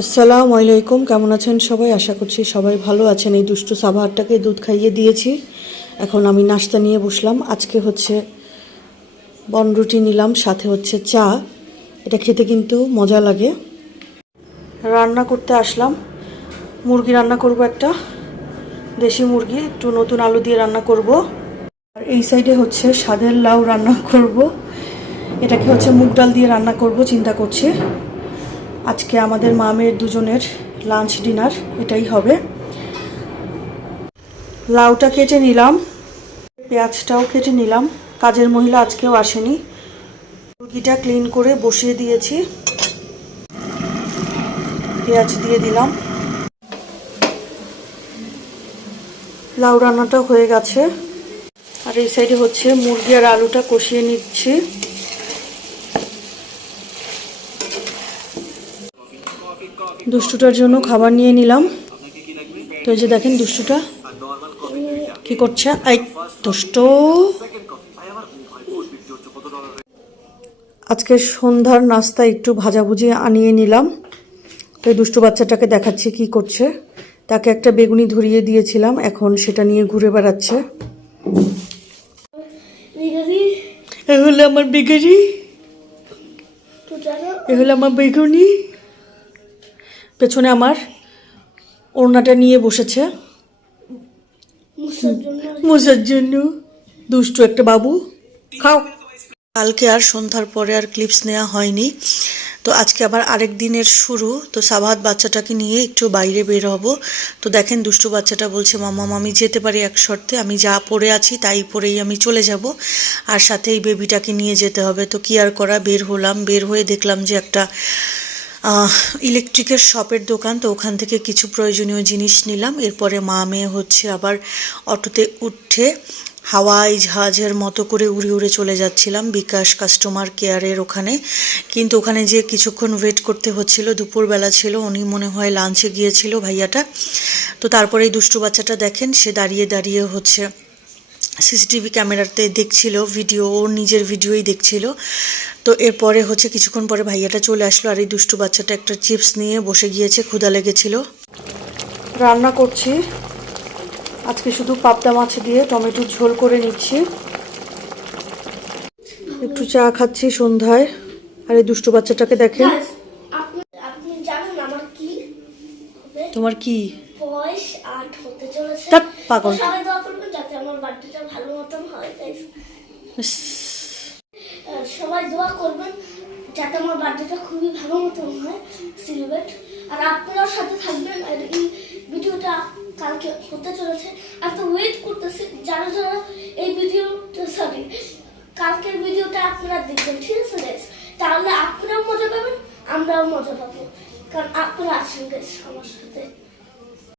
আসসালামু আলাইকুম, কেমন আছেন সবাই? আশা করছি সবাই ভালো আছেন। এই দুষ্টু সাবাহারটাকে দুধ খাইয়ে দিয়েছি, এখন আমি নাস্তা নিয়ে বসলাম। আজকে হচ্ছে বনরুটি নিলাম, সাথে হচ্ছে চা। এটা খেতে কিন্তু মজা লাগে। রান্না করতে আসলাম, মুরগি রান্না করব, একটা দেশি মুরগি, একটু নতুন আলু দিয়ে রান্না করব। আর এই সাইডে হচ্ছে স্বাদের লাউ রান্না করব। এটাকে হচ্ছে মুগ ডাল দিয়ে রান্না করব চিন্তা করছি। আজকে আমাদের মা মেয়ের দুজনের লাঞ্চ ডিনার এটাই হবে। লাউটা কেটে নিলাম, পেঁয়াজটাও কেটে নিলাম। কাজের মহিলা আজকেও আসেনি। মুরগিটা ক্লিন করে বসিয়ে দিয়েছি, পেঁয়াজ দিয়ে দিলাম। লাউ রান্নাটা হয়ে গেছে। আর এই সাইডে হচ্ছে মুরগি আর আলুটা কষিয়ে নিচ্ছি। দুষ্টুটার জন্য খাবার নিয়ে নিলাম। তো এই যে দেখেন দুষ্টুটা কি করছে। এই দুষ্ট, আজকে সন্ধ্যার নাস্তা একটু ভাজাভুজি আনিয়ে নিলাম। তো এই দুষ্টু বাচ্চাটাকে দেখাচ্ছি কি করছে। তাকে একটা বেগুনি ধরিয়ে দিয়েছিলাম, এখন সেটা নিয়ে ঘুরে বেড়াচ্ছে। এ হলো আমার বেগুনি, এ হলো আমার বেগুনি। পেছনে আমার ওড়নাটা নিয়ে বসেছে মোজার জন্য। দুষ্টু একটা বাবু, খাও। কালকে আর সন্ধ্যার পরে আর ক্লিপস নেওয়া হয়নি, তো আজকে আবার আরেক দিনের শুরু। তো সাবাহাত বাচ্চাটাকে নিয়ে একটু বাইরে বের হব। তো দেখেন দুষ্টু বাচ্চাটা বলছে মামা আমি যেতে পারি এক শর্তে, আমি যা পরে আছি তাই পরেই আমি চলে যাব, আর সাথে এই বেবিটাকে নিয়ে যেতে হবে। তো কি আর করা, বের হলাম। বের হয়ে দেখলাম যে একটা ইলেকট্রিকের শপের দোকান, তো ওখান থেকে কিছু প্রয়োজনীয় জিনিস নিলাম। এরপরে মা মেয়ে হচ্ছে আবার অটোতে উঠে হাওয়াই জাহাজের মতো করে উড়ে উড়ে চলে যাচ্ছিলাম বিকাশ কাস্টমার কেয়ারের ওখানে। কিন্তু ওখানে যে কিছুক্ষণ ওয়েট করতে হচ্ছিল, দুপুরবেলা ছিল, উনি মনে হয় লাঞ্চে গিয়েছিল ভাইয়াটা। তো তারপরে এই দুষ্টু বাচ্চাটা দেখেন, সে দাঁড়িয়ে দাঁড়িয়ে হচ্ছে সিসিটিভি ক্যামেরাতে দেখছিল ভিডিও, ওর নিজের ভিডিওই দেখছিল। তো এরপরে হচ্ছে কিছুক্ষণ পরে ভাইয়াটা চলে আসলো, আর এই দুষ্টু বাচ্চাটা একটা চিপস নিয়ে বসে গিয়েছে, ক্ষুধা লেগেছিল। রান্না করছি আজকে শুধু পাবদা মাছ দিয়ে টমেটোর ঝোল করে নিচ্ছি। একটু চা খাচ্ছি সন্ধ্যায়। আর এই দুষ্টু বাচ্চাটাকে দেখেন। আপনি জানেন আমার কি হবে? তোমার কি বয়স 8 হতে চলেছে। পাগল। সবাই দোয়া করবেন যাতে আমার বার্থডেটা ভালো মতন হয়। সবাই দোয়া করবেন যাতে আমার বার্থডেটা খুবই ভালো মতন হয় সেলিব্রেট। আর আপনারাও সাথে থাকবেন। আর এই ভিডিওটা কালকে হতে চলেছে, আমি তো ওয়েট করতেছি যারা যারা এই ভিডিওটা কালকের ভিডিওটা আপনারা দেখবেন, ঠিক আছে গাইস? তাহলে আপনারাও মজা পাবেন, আমরাও মজা পাবো, কারণ আপনারা আছেন গাইস আমার সাথে।